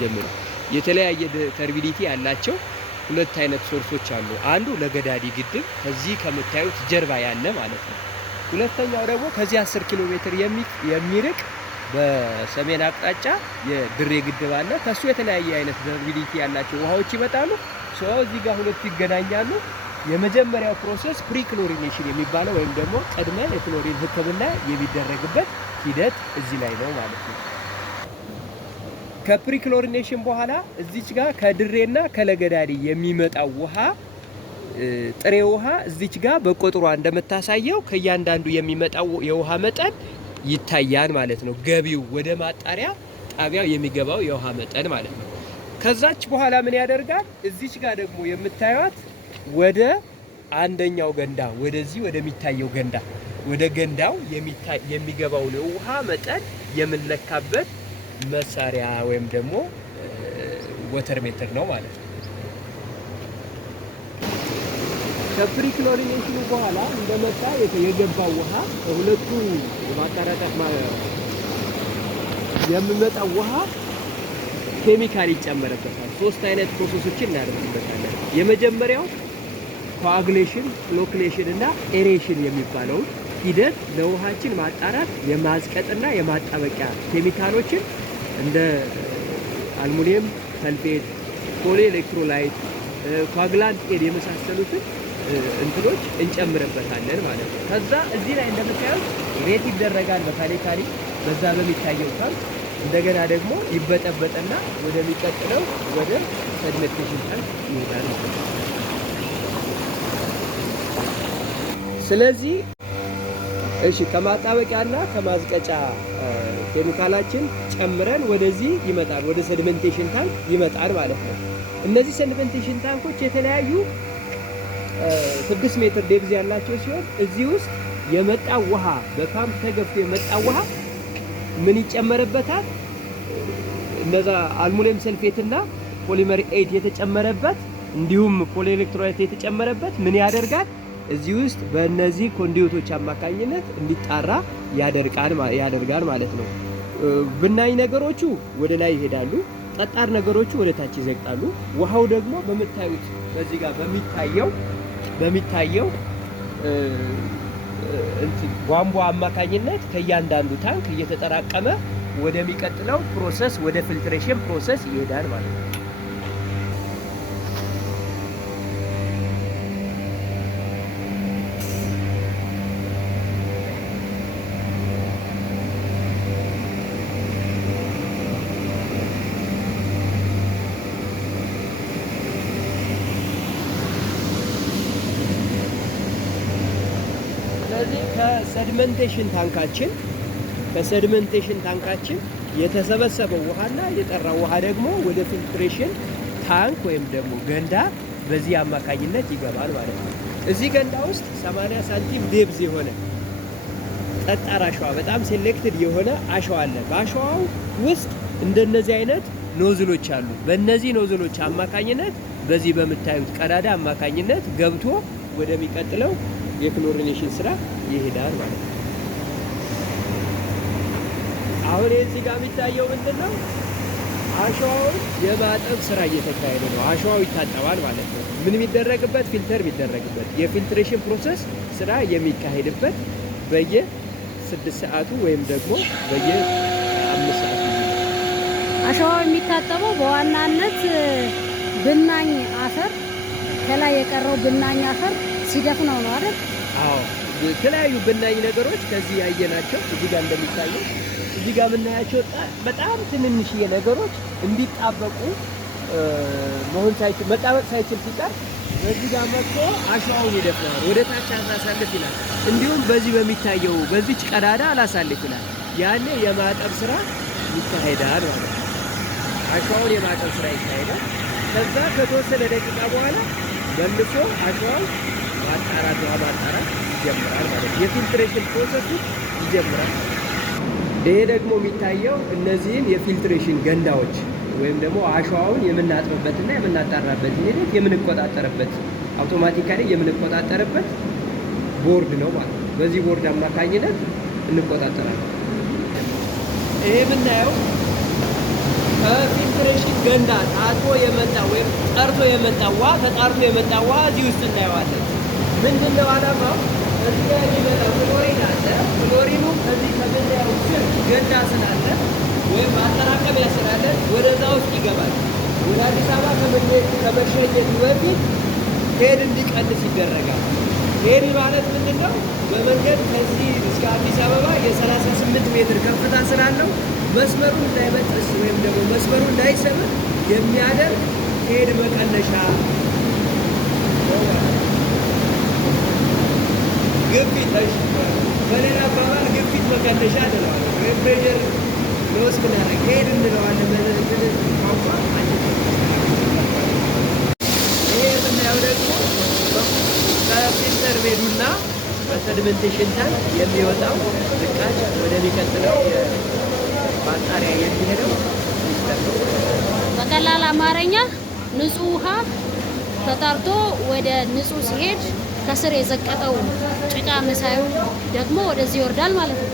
ጀምሮ የተለያየ ተርቢሊቲ ያላቸው ሁለት አይነት ሶርሶች አሉ። አንዱ ለገዳዲ ግድብ ከዚህ ከምታዩት ጀርባ ያለ ማለት ነው። ሁለተኛው ደግሞ ከዚህ 10 ኪሎ ሜትር የሚርቅ በሰሜን አቅጣጫ የድሬ ግድብ አለ። ከሱ የተለያየ አይነት ተርቢሊቲ ያላቸው ውሃዎች ይመጣሉ። እዚህ ጋር ሁለቱ ይገናኛሉ። የመጀመሪያው ፕሮሰስ ፕሪክሎሪኔሽን የሚባለው ወይም ደግሞ ቅድመ የክሎሪን ሕክምና የሚደረግበት ሂደት እዚህ ላይ ነው ማለት ነው። ከፕሪክሎሪኔሽን በኋላ እዚች ጋር ከድሬና ከለገዳዲ የሚመጣው ውሃ ጥሬ ውሃ እዚች ጋር በቁጥሯ እንደምታሳየው ከእያንዳንዱ የሚመጣው የውሃ መጠን ይታያል ማለት ነው። ገቢው ወደ ማጣሪያ ጣቢያው የሚገባው የውሃ መጠን ማለት ነው። ከዛች በኋላ ምን ያደርጋል? እዚች ጋር ደግሞ የምታዩት ወደ አንደኛው ገንዳ ወደዚህ ወደሚታየው ገንዳ ወደ ገንዳው የሚገባው የውሃ መጠን የምንለካበት መሳሪያ ወይም ደግሞ ወተር ሜትር ነው ማለት ነው። ከፕሪክሎሪኔሽኑ በኋላ እንደመጣ የገባው ውሃ ሁለቱ ማጣራቀቅ የሚመጣው ውሃ ኬሚካል ይጨመርበታል። ሶስት አይነት ፕሮሰሶችን እናደርግበታለን። የመጀመሪያው ኮአግሌሽን፣ ፍሎክሌሽን እና ኤሬሽን የሚባለው ሂደት ለውሃችን ማጣራት የማዝቀጥና የማጣበቂያ ኬሚካሎችን እንደ አልሙኒየም ሰልፌት፣ ፖሊ ኤሌክትሮላይት፣ ኮአግላንት ኤድ የመሳሰሉትን እንትኖች እንጨምርበታለን ማለት ነው። ከዛ እዚህ ላይ እንደምታዩት ሬት ይደረጋል በካሊካሊ በዛ በሚታየው ታንክ እንደገና ደግሞ ይበጠበጥና ወደሚቀጥለው ወደ ሰዲሜንቴሽን ታንክ ይሄዳል ማለት ነው። ስለዚህ እሺ ከማጣበቂያና ከማዝቀጫ ኬሚካላችን ጨምረን ወደዚህ ይመጣል፣ ወደ ሰዲሜንቴሽን ታንክ ይመጣል ማለት ነው። እነዚህ ሰዲሜንቴሽን ታንኮች የተለያዩ 6 ሜትር ዴፕዝ ያላቸው ሲሆን እዚህ ውስጥ የመጣው ውሃ በፓምፕ ተገፍቶ የመጣው ውሃ ምን ይጨመርበታል? እነዛ አልሙኒየም ሰልፌትና ፖሊመር 8 የተጨመረበት እንዲሁም ፖሊ ኤሌክትሮላይት የተጨመረበት ምን ያደርጋል? እዚህ ውስጥ በእነዚህ ኮንዲዩቶች አማካኝነት እንዲጣራ ያደርጋል ማለት ነው። ብናኝ ነገሮቹ ወደ ላይ ይሄዳሉ፣ ጠጣር ነገሮቹ ወደ ታች ይዘግጣሉ። ውሃው ደግሞ በምታዩት በዚህ ጋር በሚታየው ቧንቧ አማካኝነት ከእያንዳንዱ ታንክ እየተጠራቀመ ወደሚቀጥለው ፕሮሰስ ወደ ፊልትሬሽን ፕሮሰስ ይሄዳል ማለት ነው። ስለዚህ ከሰዲሜንቴሽን ታንካችን የተሰበሰበው ውሃና የጠራው ውሃ ደግሞ ወደ ፊልትሬሽን ታንክ ወይም ደግሞ ገንዳ በዚህ አማካኝነት ይገባል ማለት ነው። እዚህ ገንዳ ውስጥ 80 ሳንቲም ዴፕዝ የሆነ ጠጣር አሸዋ በጣም ሴሌክትድ የሆነ አሸዋ አለ። በአሸዋው ውስጥ እንደነዚህ አይነት ኖዝሎች አሉ። በእነዚህ ኖዝሎች አማካኝነት በዚህ በምታዩት ቀዳዳ አማካኝነት ገብቶ ወደሚቀጥለው የክሎሪኔሽን ስራ ይሄዳል ማለት ነው። አሁን እዚህ ጋር የሚታየው ምንድነው? አሸዋውን የማጠብ ስራ እየተካሄደ ነው። አሸዋው ይታጠባል ማለት ነው። ምን የሚደረግበት? ፊልተር የሚደረግበት የፊልትሬሽን ፕሮሰስ ስራ የሚካሄድበት በየ6 ሰዓቱ ወይም ደግሞ በየ5 ሰዓቱ አሸዋው የሚታጠበው በዋናነት ብናኝ አፈር ከላይ የቀረው ብናኝ አፈር ሲደፍነው ነው አይደል? አዎ፣ የተለያዩ ብናኝ ነገሮች ከዚህ ያየናቸው እዚህ ጋር እንደሚታየው እዚህ ጋር የምናያቸው በጣም ትንንሽዬ ነገሮች እንዲጣበቁ መጣበቅ ሳይችል ሲቀር በዚህ ጋር መጥቶ አሸዋውን ይደፍናል፣ ወደ ታች አላሳልፍ ይላል። እንዲሁም በዚህ በሚታየው በዚች ቀዳዳ አላሳልፍ ይላል። ያኔ የማጠብ ስራ ይካሄዳል ማለት ነው። አሸዋውን የማጠብ ስራ ይካሄዳል። ከዛ ከተወሰነ ደቂቃ በኋላ መልሶ አሸዋው ማጣራት ይጀምራል ማለት ነው። የፊልትሬሽን ፕሮሰሱ ይጀምራል። ይሄ ደግሞ የሚታየው እነዚህን የፊልትሬሽን ገንዳዎች ወይም ደግሞ አሸዋውን የምናጥብበትና የምናጣራበት ሂደት የምንቆጣጠርበት አውቶማቲካሊ የምንቆጣጠርበት ቦርድ ነው ማለት ነው። በዚህ ቦርድ አማካኝነት እንቆጣጠራለን። ይሄ የምናየው ከፊልትሬሽን ገንዳ ታጥቦ የመጣ ወይም ጠርቶ የመጣ ውሃ ተጣርቶ የመጣ ውሃ እዚህ ውስጥ እናየዋለን። ምንድን ነው ዓላማው? እዚህ ጋር የሚመጣው ክሎሪን አለ። ክሎሪኑ ከዚህ ከገንዳው ስር ገንዳ ስላለ ወይም ማጠራቀሚያ ስላለ ወደዛ ውስጥ ይገባል። ወደ አዲስ አበባ ከመሸኘቱ በፊት ሄድ እንዲቀንስ ይደረጋል። ሄድ ማለት ምንድን ነው? በመንገድ ከዚህ እስከ አዲስ አበባ የ38 ሜትር ከፍታ ስላለው መስመሩ እንዳይበጥስ ወይም ደግሞ መስመሩ እንዳይሰብር የሚያደርግ ሄድ መቀነሻ ግፊት፣ በሌላ አባባል ግፊት መቀነሻ እንለዋለን። ወይም ፕሬሸር ሎስ ምናደርግ ሄድ እንለዋለን። ቋንቋ ይሄ የምናየው ደግሞ ከፊልተር ቤዱና በሰድመንቴሽን ታንክ የሚወጣው ዝቃጭ ወደሚቀጥለው ማጣሪያ የሚሄደው ሲስተም ነው። በቀላል አማርኛ ንጹህ ውሃ ተጣርቶ ወደ ንጹህ ሲሄድ ከስር የዘቀጠው ጭቃ መሳዩ ደግሞ ወደዚህ ይወርዳል ማለት ነው።